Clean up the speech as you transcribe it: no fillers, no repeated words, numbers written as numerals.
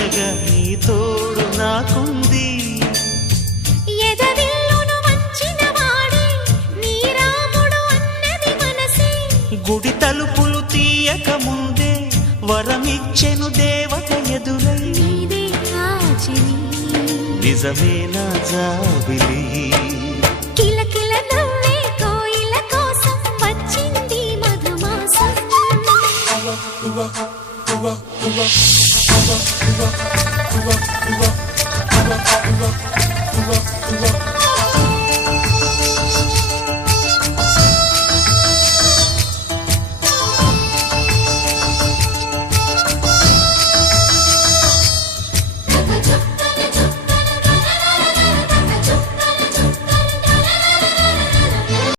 తీయగా నీ తోడు నాకుంది. ఎదవిల్లును వంచిన వాడే నీ రాముడు అన్నది మనసే. గుడి తలుపులు తీయక ముందే వరమిచ్చెను దేవత ఎదురై. నీదే ఆచని నిజమేనా జాబిలి